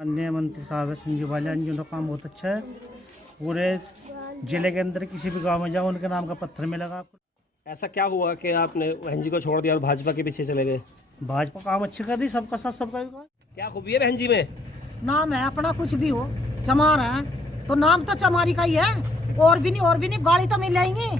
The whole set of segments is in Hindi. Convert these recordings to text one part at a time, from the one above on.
माननीय मंत्री साहब है संजीव बालियान जी, उनका काम बहुत अच्छा है। पूरे जिले के अंदर किसी भी गांव में जाओ उनके नाम का पत्थर मिलेगा आपको। ऐसा क्या हुआ कि आपने बहन जी को छोड़ दिया और भाजपा के पीछे चले गए? भाजपा काम अच्छी कर रही, सबका साथ सबका विकास। क्या खूबी है बहन जी में? नाम है अपना, कुछ भी हो चमार है तो नाम तो चमारी का ही है। और भी नहीं गाड़ी तो मिल जाएंगी,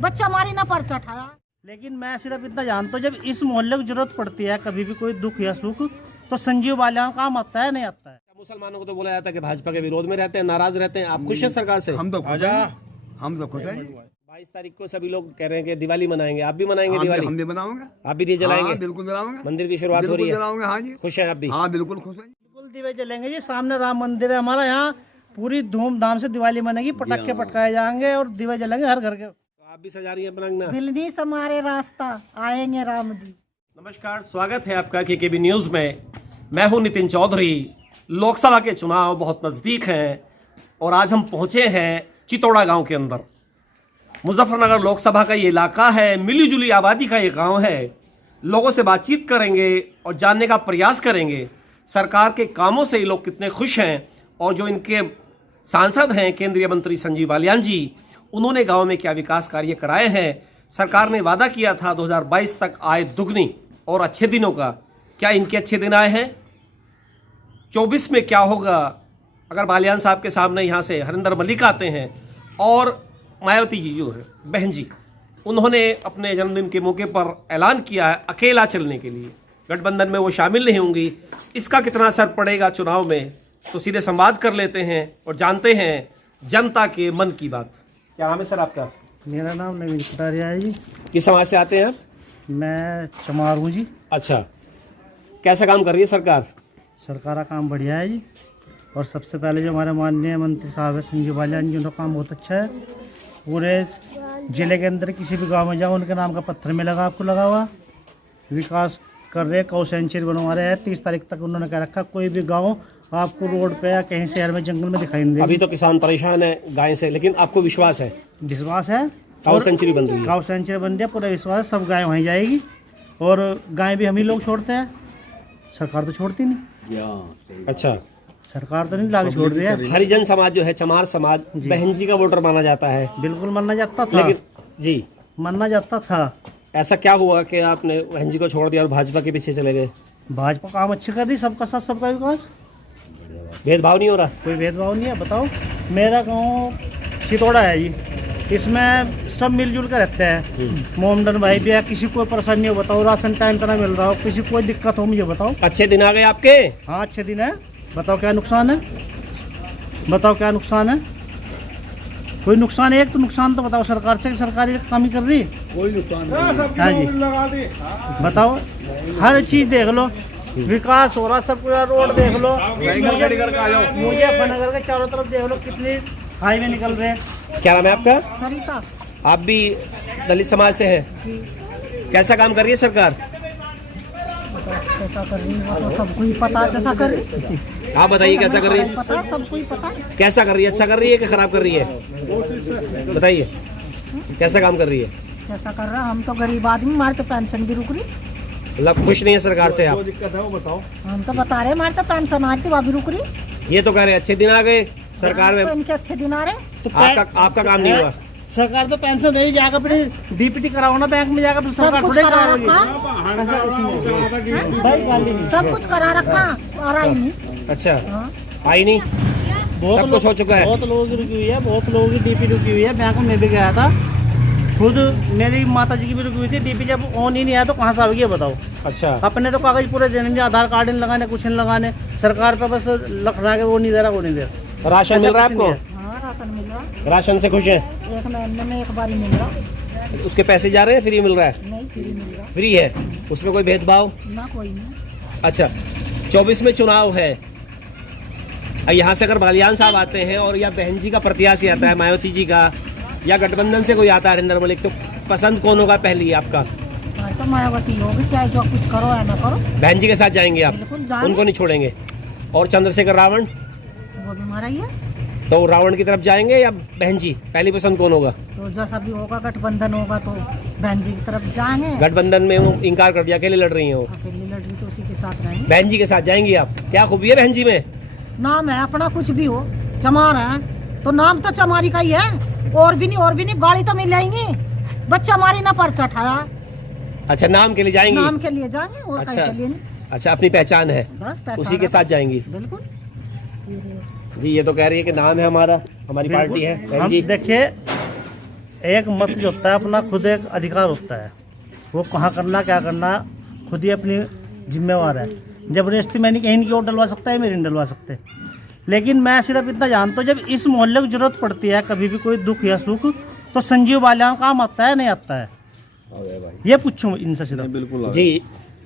बच्चा मारी ना पर्चा ठाया। लेकिन मैं सिर्फ इतना जानता हूँ, जब इस मोहल्ले को जरूरत पड़ती है कभी भी कोई दुख या सुख, तो संजीव बालियान काम आता है, नहीं आता है। मुसलमानों को तो बोला जाता है कि भाजपा के विरोध में रहते हैं, नाराज रहते हैं। आप खुश हैं सरकार से? हम तो खुश हैं। 22 तारीख को सभी लोग कह रहे हैं कि दिवाली मनाएंगे। आप भी मनाएंगे दिवाली? हम भी बनाओगे। आप भी दिए जलाएंगे? हाँ, बिल्कुल जलाऊंगा। मंदिर की शुरुआत हो रही है, जलाऊंगा। हाँ जी, खुश हैं आप भी? हाँ बिल्कुल खुश हैं। बिल्कुल दिवे जलेंगे जी, सामने राम मंदिर है हमारा, यहाँ पूरी धूमधाम से दिवाली मनेगी, पटाखे पटकाए जाएंगे और दिवे जलेंगे हर घर के। तो आप भी सजा रही है अपना अंगना? मिलनी समारे रास्ता आएंगे राम जी। नमस्कार, स्वागत है आपका केकेबी न्यूज में। मैं हूं नितिन चौधरी। लोकसभा के चुनाव बहुत नज़दीक हैं और आज हम पहुंचे हैं चितौड़ा गांव के अंदर। मुजफ्फरनगर लोकसभा का ये इलाका है, मिली जुली आबादी का ये गांव है। लोगों से बातचीत करेंगे और जानने का प्रयास करेंगे सरकार के कामों से ये लोग कितने खुश हैं, और जो इनके सांसद हैं केंद्रीय मंत्री संजीव बालियान जी, उन्होंने गांव में क्या विकास कार्य कराए हैं। सरकार ने वादा किया था 2022 तक आय दुगनी और अच्छे दिनों का, क्या इनके अच्छे दिन आए हैं? 24 में क्या होगा अगर बालियान साहब के सामने यहाँ से हरिंदर मलिक आते हैं और मायावती जी जो है बहन जी, उन्होंने अपने जन्मदिन के मौके पर ऐलान किया है अकेला चलने के लिए, गठबंधन में वो शामिल नहीं होंगी। इसका कितना असर पड़ेगा चुनाव में, तो सीधे संवाद कर लेते हैं और जानते हैं जनता के मन की बात। क्या नाम है सर आपका? मेरा नाम नवीन कटारिया है जी। किस समाज से आते हैं आप? मैं चमार हूँ जी। अच्छा, कैसा काम कर रही है सरकार? सरकार का काम बढ़िया है जी। और सबसे पहले जो हमारे माननीय मंत्री साहब है संजीव बालियान जी, उनका काम बहुत अच्छा है। पूरे जिले के अंदर किसी भी गांव में जाओ उनके नाम का पत्थर मिलेगा आपको लगा हुआ। विकास कर रहे, कौ सेंचुरी बनवा रहे हैं। 30 तारीख तक उन्होंने कह रखा कोई भी गांव आपको रोड पे या कहीं शहर में जंगल में दिखाई नहीं देगा। अभी तो किसान परेशान है गाय से, लेकिन आपको विश्वास है? विश्वास है, काउ सेंचुरी बन रही है। काउ सेंचुरी बन रही है, पूरा विश्वास है, सब गाय वहीं जाएगी। और गाय भी हम ही लोग छोड़ते हैं, सरकार तो छोड़ती नहीं। अच्छा, सरकार तो नहीं लाके छोड़ रही है। हरिजन समाज जो है, चमार समाज, बहन जी का वोटर माना जाता है। बिल्कुल मानना जाता था, लेकिन जी मानना जाता था। ऐसा क्या हुआ कि आपने बहन जी को छोड़ दिया और भाजपा के पीछे चले गए? भाजपा काम अच्छी कर रही, सबका साथ सबका विकास। भेदभाव नहीं हो रहा? कोई भेदभाव नहीं है। बताओ, मेरा गांव चितौड़ा है जी, इसमें सब मिलजुल कर रहते हैं। मोमडन भाई भी है, किसी को परेशानी हो बताओ, राशन टाइम पर ना मिल रहा हो, किसी को कोई दिक्कत हो मुझे बताओ। अच्छे दिन आ गए आपके? हाँ अच्छे दिन है। बताओ क्या नुकसान है, बताओ क्या नुकसान है? कोई नुकसान है? एक तो नुकसान तो बताओ सरकार से, सरकारी काम ही कर रही कोई नुकसान हाँ जी। बताओ, हर चीज़ देख लो, विकास हो रहा सब कुछ। रोड देख लो, मुजफ्फरनगर के चारों तरफ देख लो, कितनी हाईवे निकल रहे हैं। क्या नाम है आपका? सरिता आप भी दलित समाज से हैं? जी। कैसा काम कर रही है सरकार? कैसा कर रही है तो सबको ही पता, जैसा कर रही आप बताइए कैसा कर रही है? पता, सबको ही पता। कैसा कर रही है? अच्छा कर रही है कि खराब कर रही है? बताइए कैसा काम कर रही है? कैसा कर रहा, हम तो गरीब आदमी, हमारे तो पेंशन भी रुक रही। मतलब खुश नहीं है सरकार से आप? दिक्कत है वो बताओ। हम तो बता रहे हमारे तो पेंशन आ रही थी, वह भी रुक रही। ये तो कह रहे हैं अच्छे दिन आ गए सरकार में। तो इनके अच्छे दिन आ रहे। तो आपका काम नहीं हुआ? सरकार तो पेंशन नहीं, जाकर अपनी डीपीटी कराओ ना बैंक में जाकर, सब सरकार कुछ थोड़े करा कराएगी। रखा, सब कुछ करा रखा और आई नहीं। अच्छा, हाँ। आई नहीं? सब कुछ हो चुका है? बहुत लोगों की रुकी हुई है, बहुत लोगों की डीपी रुकी हुई है। बैंक में मैं भी गया था खुद, मेरी माता जी की भी रुकी हुई थी। डीपी जब ऑन ही नहीं आया तो कहाँ से आएगी बताओ? अच्छा, अपने तो कागज पूरे देने नहीं, आधार कार्ड नहीं लगाने, कुछ नहीं लगाने। सरकार पे बस लखना के वो नहीं दे रहा, वो नहीं दे रहा। राशन मिल रहा है आपको? हाँ राशन मिल रहा, राशन से खुश हैं? एक महीने में एक बार ही मिल रहा। उसके पैसे जा रहे हैं, फ्री मिल रहा है? नहीं फ्री मिल रहा फ्री है, उसमें कोई भेदभाव? ना, कोई नहीं। अच्छा, 24 में चुनाव है, यहाँ से अगर बालियान साहब आते हैं और या बहन जी का प्रत्याशी आता है, मायावती जी का, या गठबंधन से कोई आता है हरिंदर मलिक, तो पसंद कौन होगा पहली आपका? हाँ, तो मायावती होगी, चाहे जो कुछ करो या ना करो। बहन जी के साथ जाएंगे आप? बिल्कुल जाएंगे। उनको नहीं छोड़ेंगे? और चंद्रशेखर रावण, वो भी हमारा ही है, तो रावण की तरफ जाएंगे या बहन जी? पहली पसंद कौन होगा? तो जैसा भी होगा, गठबंधन होगा तो बहन जी की तरफ जाएंगे। गठबंधन में वो इनकार कर दिया, अकेले लड़ रही हैं वो। अकेली लड़ रही तो उसी के साथ रहेंगे। बहन जी के साथ जाएंगी आप? क्या खूबी है बहन जी में? नाम है अपना कुछ भी हो, चमार है तो नाम तो चमारी का ही है। और भी नहीं गाड़ी तो मिल जाएंगी। बच्चा मारी ना पर्चा ठाया, अच्छा नाम के लिए जाएंगी? नाम के लिए जाएंगे और अच्छा, कहीं के लिए नहीं। अच्छा अपनी पहचान है, बस पहचान उसी के साथ जाएंगी। बिल्कुल। जी ये तो कह रही है कि नाम है हमारा, हमारी पार्टी है। बहन हम जी देखिए, एक मत जो होता है अपना खुद एक अधिकार होता है, वो कहाँ करना क्या करना खुद ही अपनी जिम्मेवार है। जबरदस्ती मैंने कहीं की और डलवा सकता है, मेरी नहीं डलवा सकते। लेकिन मैं सिर्फ इतना जानता हूँ, जब इस मोहल्ले की जरूरत पड़ती है कभी भी कोई दुख या सुख, तो संजीव बालियान काम आता है नहीं आता है, ये पूछूं इनसे सिर्फ। बिल्कुल जी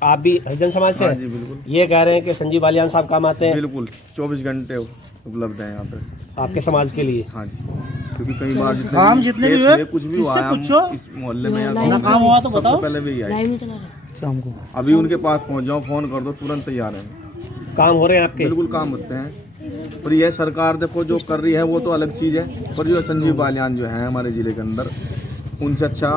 आप भी हरिजन समाज से? हाँ जी, बिल्कुल। ये कह रहे हैं कि संजीव बालियान साहब काम आते हैं? बिल्कुल 24 घंटे उपलब्ध हैं यहाँ पे। आपके समाज के लिए? हाँ जी, क्योंकि कई बार काम जितने भी केस हुए, हुए, कुछ भी हुआ किससे है, हम पूछो। इस मोहल्ले में या ना गाँव में काम हुआ तो सबसे बताओ। पहले भी आई। शाम को अभी उनके पास पहुँच जाओ, फोन कर दो, तुरंत तैयार है। काम हो रहे हैं आपके? बिल्कुल काम होते हैं। और यह सरकार देखो जो कर रही है वो तो अलग चीज़ है, पर जो संजीव बालियान जो है हमारे जिले के अंदर, उनसे अच्छा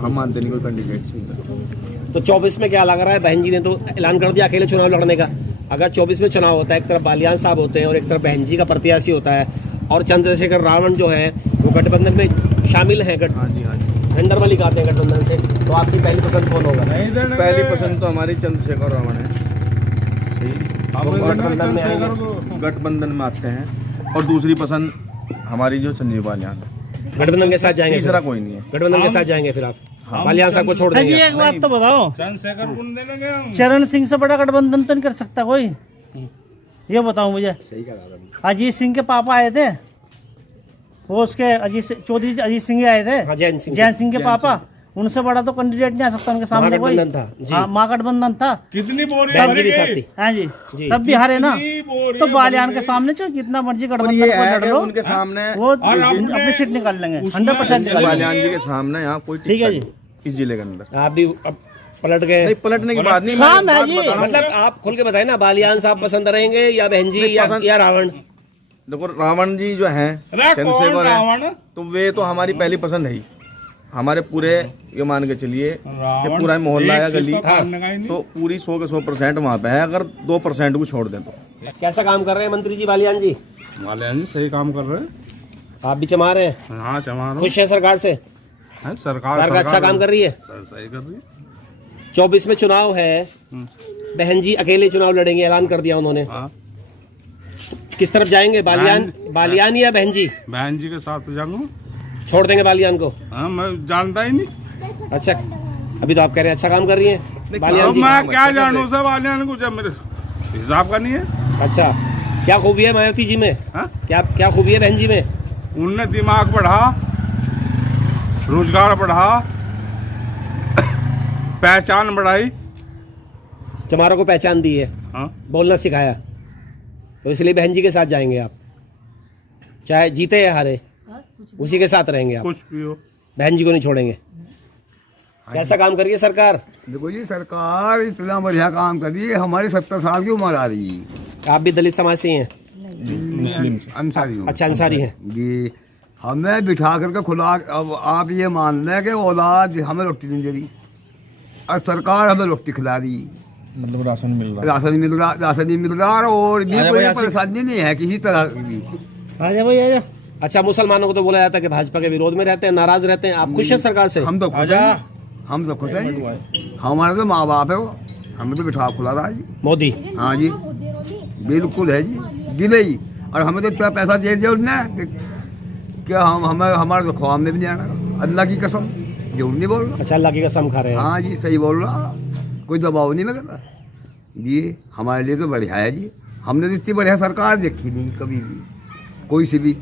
हम मानते नहीं कोई कैंडिडेट। तो 24 में क्या लग रहा है? बहन जी ने तो ऐलान कर दिया अकेले चुनाव लड़ने का। अगर 24 में चुनाव होता है, एक तरफ बालियान साहब होते हैं और एक तरफ बहन जी का प्रत्याशी होता है, और चंद्रशेखर रावण जो है वो गठबंधन में शामिल है, हाँ जी, हाँ जी। अंडर वाली आते हैं गठबंधन से, तो आपकी पहली पसंद कौन होगा? पहली पसंद तो हमारी चंद्रशेखर रावण है। गठबंधन में आते हैं। और दूसरी पसंद हमारी जो संजीव बालियान है। गठबंधन के साथ जाएंगे? तीसरा कोई नहीं है। गठबंधन के साथ जाएंगे फिर आप? बालियान साहब को छोड़ जी देंगे? एक बात तो बताओ, चरण सिंह से बड़ा गठबंधन तो नहीं कर सकता कोई, ये बताओ मुझे। अजीत सिंह के पापा आए थे, वो उसके चौधरी अजीत सिंह आए थे, हाँ, जैन सिंह। जैन सिंह के पापा, उनसे बड़ा तो कैंडिडेट नहीं आ सकता उनके सामने कोई। महागठबंधन था जी। हाँ महागठबंधन था, कितनी बोरी बहन जी भी साथ थी। हाँ जी, जी। तब भी हारे ना। बोरी तो बालियान के सामने चाहे कितना मर्जी और गठबंधन ये को है लड़ कि लो, उनके सामने वो अपनी सीट निकाल लेंगे, 100% निकाल लेंगे। बालियान जी के सामने यहाँ कोई ठीक है टिकट नहीं इस जिले के अंदर। आप भी अब पलट गए? नहीं, पलटने की बात नहीं, हाँ, मैं मैं बात जी, बता रहा हूँ। मतलब आप खुल के बताए ना, बालियान साहब पसंद रहेंगे या बहन जी नहीं, या पसंद- रावण? देखो रावण जी जो हैं चंद्रशेखर हैं, तो वे तो हमारी पहली पसंद है ही। हमारे पूरे ये मान के चलिए कि पूरा मोहल्ला या गली, तो पूरी 100 के 100% वहाँ पे है। अगर 2% को छोड़ दें तो कैसा काम कर रहे हैं मंत्री जी बालियान जी? बालियान जी सही काम कर रहे हैं। आप भी चमा रहे हैं? हाँ चमा खुश है सरकार से? सरकार अच्छा काम कर रही है? सही कर रही है। 24 में चुनाव है, बहन जी अकेले चुनाव लड़ेंगे, ऐलान कर दिया उन्होंने। हाँ। किस तरफ जाएंगे? बालियान या बहन जी? बहन जी के साथ जाऊंगा। छोड़ देंगे बालियान को? हाँ, मैं जानता ही नहीं। अच्छा, अभी तो आप कह रहे हैं अच्छा काम कर रही है बालियान अब जी। मैं क्या जानूं सब बालियान को, जब मेरे हिसाब का नहीं है। अच्छा, क्या खूबी है मायावती जी में? हाँ? क्या खूबी है बहन जी में? उनने दिमाग बढ़ा, रोजगार बढ़ा, पहचान बढ़ाई। चमारों को पहचान दी है, हाँ? बोलना सिखाया, तो इसलिए बहन जी के साथ जाएंगे आप, चाहे जीते या हारे उसी के साथ रहेंगे आप, कुछ भी हो। बहन जी को नहीं छोड़ेंगे। कैसा काम करिए सरकार? देखो जी, सरकार इतना बढ़िया काम कर रही है। हमारी 70 साल की उम्र आ रही है। आप भी दलित समाज से ही हैं? अंसारी हूँ। अच्छा, अंसारी हैं। जी, हमें बिठा करके खुला, अब आप ये मान लें कि औलाद हमें रोटी नहीं दे रही और सरकार हमें रोटी खिला रही, मतलब राशन मिल रहा राशन नहीं मिल रहा और भी कोई परेशानी नहीं है किसी तरह की। आजा भाई आजा। अच्छा, मुसलमानों को तो बोला जाता है कि भाजपा के विरोध में रहते हैं, नाराज रहते हैं। आप खुश हैं सरकार से? हम तो खुश हैं, हम तो खुश हैं। हमारे तो माँ बाप है वो, हमें तो बिठा खुला रहा है जी। मोदी? हाँ जी, बिल्कुल है जी, दिले ही। और हमें तो इतना पैसा दे दिया उसने कि क्या हमें हमारे तो ख्वाब में भी नहीं आना। अल्लाह की कसम, जो नहीं बोल रहा। अच्छा, अल्लाह की कसम खा रहे हैं? हाँ जी, सही बोल रहा, कोई दबाव नहीं लगा जी। हमारे लिए तो बढ़िया है जी। हमने तो इतनी बढ़िया सरकार देखी नहीं कभी भी, कोई सी भी,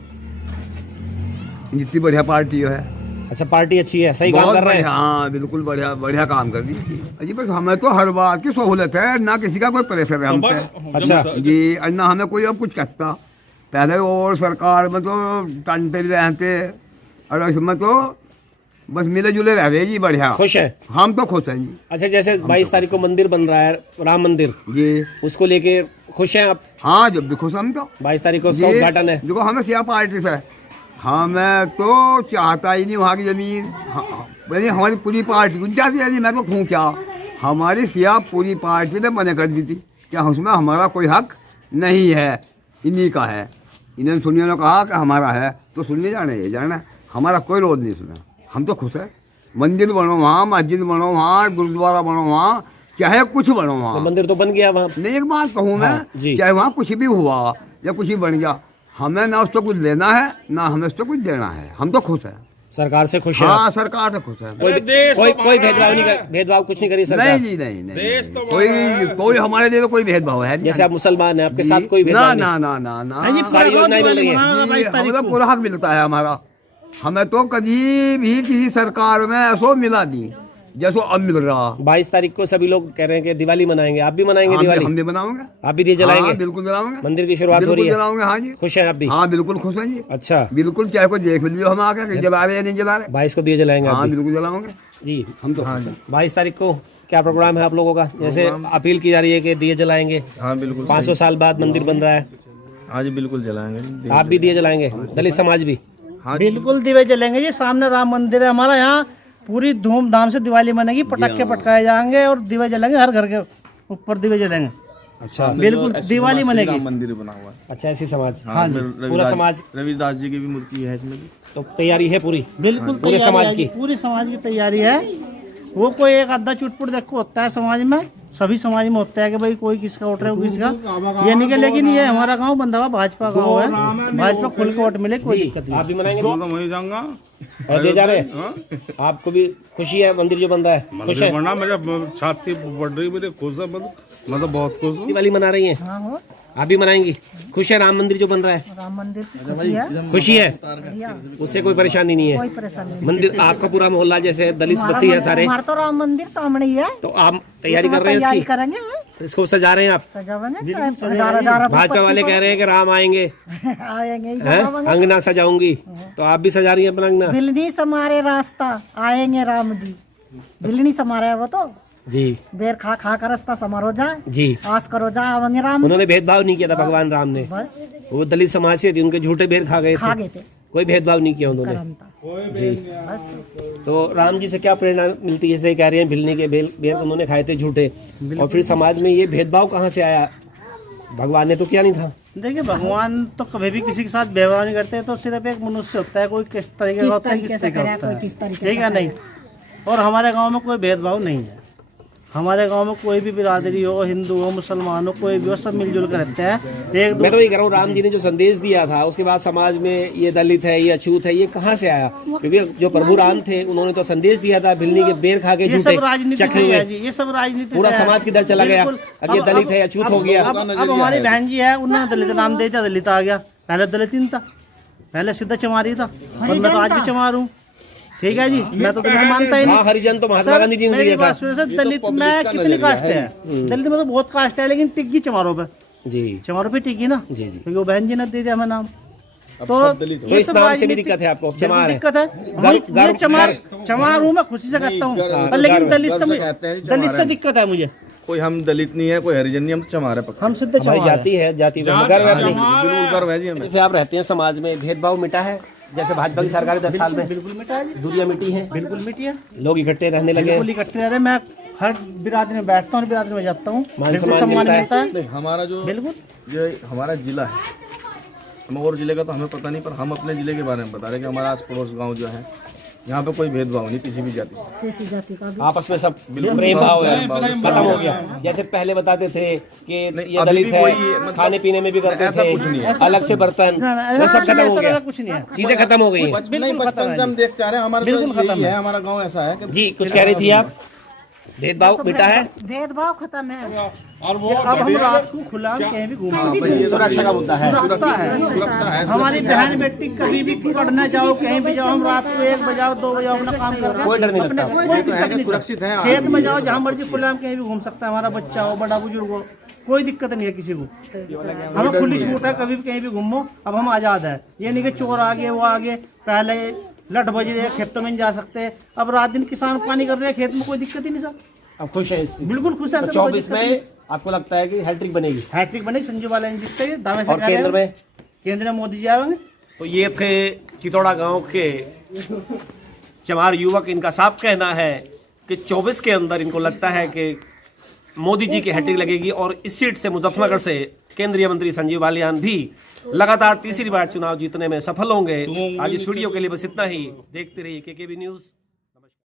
जितनी बढ़िया पार्टी है। अच्छा, पार्टी अच्छी है, सही काम बहुत कर रहे हैं? बढ़िया, हाँ बिल्कुल बढ़िया बढ़िया काम कर रही है जी। बस हमें तो हर बात की सहूलत है, ना किसी का कोई प्रेशर है हम पे अच्छा जी, और ना हमें कोई अब कुछ कहता। पहले और सरकार में तो टंटे भी रहते, और इसमें तो बस मिले जुले रह रहे जी, बढ़िया। खुश है? हम तो खुश हैं जी। अच्छा, जैसे 22 तारीख को मंदिर बन रहा है, राम मंदिर, जी उसको लेके खुश हैं आप? हाँ, जब भी खुश हम तो। 22 तारीख को उसका जी, उद्घाटन है। देखो हमें सिया पार्टी से, हमें तो चाहता ही नहीं वहाँ की जमीन। यानी हमारी पूरी पार्टी कुछ चाहती है नहीं, मैं तो खूँ क्या, हमारी सिया पूरी पार्टी ने मना कर दी थी कि उसमें हमारा कोई हक नहीं है। इन्हीं का है। इन्होंने सुनिए ने कहा कि हमारा है तो सुनने जाने ये जाना, हमारा कोई रोज नहीं सुना। हम तो खुश है। मंदिर बनो वहाँ, मस्जिद बनो वहाँ, गुरुद्वारा बनो वहाँ, चाहे कुछ बनो वहाँ। मंदिर तो बन गया वहाँ। नहीं, एक बात कहूँ मैं, जी। चाहे वहाँ कुछ भी हुआ या कुछ भी बन गया, हमें ना उससे कुछ लेना है ना हमें उससे कुछ देना है। हम तो खुश है, सरकार से खुश है। हाँ सरकार से खुश है। कोई भेदभाव नहीं भेदभाव कुछ नहीं करी सरकार। नहीं जी, नहीं, कोई हमारे लिए तो कोई भेदभाव है नहीं। जैसे आप मुसलमान हैं, आपके साथ कोई ना भेदभाव ना ना ना ना, जी, सारी योजनाएं मिल रही हैं। हमें तो पूरा हक मिलता है हमारा। हमें तो कभी भी किसी सरकार में ऐसा मिला नहीं जैसो अब मिल रहा। 22 तारीख को सभी लोग कह रहे हैं कि दिवाली मनाएंगे, आप भी मनाएंगे दिवाली? हम भी बनाओगे, आप भी दिए जलाएंगे? हाँ, बिल्कुल जलाओगे। मंदिर की शुरुआत हो रही है, जलाओगे। हाँ जी, खुश हैं आप भी? हाँ बिल्कुल खुश हैं जी। अच्छा, बिल्कुल, चाहे कोई देख लीजिए हम आके जला रहे या नहीं जला रहे। 22 को दिए जलाएंगे आप हाँ भी? बिल्कुल जलाओगे जी। हम तो। हाँ जी, 22 तारीख को क्या प्रोग्राम है आप लोगों का? जैसे अपील की जा रही है कि दिए जलाएंगे। हाँ बिल्कुल। 500 साल बाद मंदिर बन रहा है, हाँ जी बिल्कुल जलाएंगे। आप भी दिए जलाएंगे? दलित समाज भी? हाँ बिल्कुल दिवे जलेंगे जी। सामने राम मंदिर है हमारा, यहाँ पूरी धूमधाम से दिवाली मनेगी, पटाखे पटकाए जाएंगे और दिवे जलेंगे, हर घर के ऊपर दिवे जलेंगे। अच्छा, बिल्कुल दिवाली मनेगी। मंदिर बना हुआ है। अच्छा, ऐसी समाज। हाँ जी, पूरा समाज। रविदास जी की भी मूर्ति है इसमें। तो तैयारी है पूरी? बिल्कुल पूरे तैयारी समाज है की? जी, पूरी समाज की तैयारी है। वो कोई एक आधा चुटपुट देखो होता है समाज में, सभी समाज में होता है कि भाई कोई किसका वोट है, किसका ये नहीं। लेकिन ये हमारा गांव बंधा हुआ भाजपा गांव है, भाजपा खुल के वोट मिले, कोई दिक्कत नहीं। आप भी मनाएंगे? तो वही जाऊंगा। और दिए जा रहे हैं? आपको भी खुशी है मंदिर जो बन रहा है? खुश है? वरना मेरे छाती बढ़ रही, मेरे खुश है, मैं तो बहुत खुश हूँ। दिवाली मना रही हैं? हाँ हो, आप भी मनाएंगी? खुश है राम मंदिर जो बन रहा है? राम मंदिर की खुशी है, खुशी है, बढ़िया, उससे कोई परेशानी नहीं कोई है? परेशानी नहीं। मंदिर आपका पूरा मोहल्ला जैसे दलित बत्ती है सारे, हमारा तो राम मंदिर सामने ही है, तो आप तैयारी कर रहे हैं तैयारी इसकी? करेंगे, इसको सजा रहे हैं आप? सजावेंगे। हजार भाजपा वाले कह रहे हैं कि राम आएंगे, आएंगे ही हैं? सजावेंगे। अंगना सजाऊंगी, तो आप भी सजा रही हैं अपना अंगना? बिलनी समारे रास्ता आएंगे राम जी, बिलनी समारे है वो तो, जी बेर खा खा कर रास्ता समारो जाए, जी। आस करो जा आवेंगे राम जी। उन्होंने भेदभाव नहीं किया था भगवान राम ने, बस वो दलित समाज से थे, उनके झूठे बेर खा गए खा थे, गए थे, कोई भेदभाव नहीं किया उन्होंने। करमता जी। बस। तो राम जी से क्या प्रेरणा मिलती है? जैसे कह रहे हैं भिलने के बेर उन्होंने खाए थे झूठे, और फिर समाज में ये भेदभाव कहाँ से आया? भगवान ने तो किया नहीं था। देखिए, भगवान तो कभी भी किसी के साथ व्यवहार नहीं करते, तो सिर्फ एक मनुष्य होता है, कोई किस तरीके का होता है, किस तरीके का होता है, ठीक है नहीं। और हमारे गांव में कोई भेदभाव नहीं है। हमारे गांव में कोई भी बिरादरी हो, हिंदू हो, मुसलमान हो, कोई भी हो, सब मिलजुल कर रहते हैं। एक मैं तो ये कह रहा हूँ, राम जी ने जो संदेश दिया था उसके बाद समाज में ये दलित है, ये अछूत है, ये कहाँ से आया? क्योंकि जो प्रभु राम थे उन्होंने तो संदेश दिया था, भिलनी के बेर खा के ये झूठे सब राजनीति चखे से हुए, है जी, ये सब राजनीति पूरा से है। समाज किधर चला गया? बिल्कुल। अब ये दलित है, अछूत हो गया। अब हमारी बहन जी है, उन्होंने दलित नाम दे दिया, दलित आ गया। पहले दलित नहीं था, पहले सीधा चमारी था, और मैं तो आज भी चमार हूँ, ठीक है जी। मैं तो दलित मानता ही हाँ, नहीं। हरिजन तो महात्मा सर, गांधी जी ने मेरी दिया था। बात सुनिए सर, दलित में कितनी कास्ट है? दलित में तो बहुत कास्ट है, लेकिन टिक गई चमारों पे, जी चमारों पे टिकी ना, जी जी। क्योंकि वो बहन जी ने दे दिया हमें नाम। तो तो इस नाम से भी दिक्कत है आपको? चमार है, दिक्कत है। मैं चमार हूँ, मैं खुशी से कहता हूँ, लेकिन दलित से दिक्कत है मुझे। कोई हम दलित नहीं है, कोई हरिजन नहीं, हम तो चमार है पक्का। हम सिद्ध हमारी चमार जाति है, जाति में गर्व है अपनी। बिल्कुल गर्व है जी हमें। जैसे आप रहते हैं समाज में, भेदभाव मिटा है? जैसे भाजपा की सरकार 10 साल में बिल्कुल मिटा है जी, दूरियां मिटी हैं, बिल्कुल मिटी है, लोग इकट्ठे रहने लगे हैं, बिल्कुल इकट्ठे रह रहे। मैं हर बिरादरी में बैठता हूँ, बिरादरी में जाता हूँ, मान बिल्कुल सम्मान सम्मान मिलता है। मिलता है। हमारा जो बिल्कुल जो हमारा जिला है, हम और जिले का तो हमें पता नहीं, पर हम अपने जिले के बारे में बता रहे हैं कि हमारा आस पड़ोस गांव जो है, यहाँ पे कोई भेदभाव नहीं किसी भी जाति से। किसी जाति का भी आपस में सब प्रेम भाव है, खत्म हो गया। जैसे पहले बताते थे कि ये अभी दलित भी है, वही है, मतलब खाने पीने में भी करते ऐसा कुछ नहीं है। थे, अलग से बर्तन, वो सब खत्म हो गया, कुछ नहीं है, चीजें खत्म हो गई हैं। नहीं, बचपन से हम देख चाह रहे हैं, हमारा बिल्कुल तो खत्म यही है। है, हमारा गांव ऐसा है कि जी, कुछ कह रही थी आप? भेदभाव मिटा है, भेदभाव खत्म है। और वो अब हम रात को खुला कहीं भी घूम सकते हैं। सुरक्षा का मुद्दा है। सुरक्षा है, हमारी बहन बेटी कहीं भी पढ़ने जाओ, कहीं भी जाओ, हम रात को 1 बजाओ 2 बजाओ अपना काम कर कोई डर नहीं लगता। कोई दिक्कत नहीं, सुरक्षित है। खेत में जाओ, जहाँ मर्जी खुला हम कहीं भी घूम सकता है, हमारा बच्चा हो, बड़ा बुजुर्ग हो, कोई दिक्कत नहीं है किसी को। हमें खुली छूट है, कभी भी कहीं भी घूमो। अब हम आजाद है, ये नहीं कि चोर आ गए, वो आ गए, पहले लठ बज रहे, खेतों में नहीं जा सकते। अब रात दिन किसान पानी कर रहे हैं खेत में, कोई दिक्कत ही नहीं सर, अब खुश है इसमें? बिल्कुल खुश है। तो 24 में आपको लगता है कि हैट्रिक बनेगी? हैट्रिक बनेगी, संजू वाला जीतते हैं, दावे से और कह रहे हैं। केंद्र में? केंद्र में मोदी जी आएंगे। तो ये थे चितौड़ा गांव के चमार युवक। इनका साफ कहना है कि 24 के अंदर इनको लगता है कि मोदी जी की हैट्रिक लगेगी, और इस सीट से, मुजफ्फरनगर से, केंद्रीय मंत्री संजीव बालियान भी लगातार तीसरी बार चुनाव जीतने में सफल होंगे। आज इस वीडियो के लिए बस इतना ही। देखते रहिए केकेबी न्यूज़।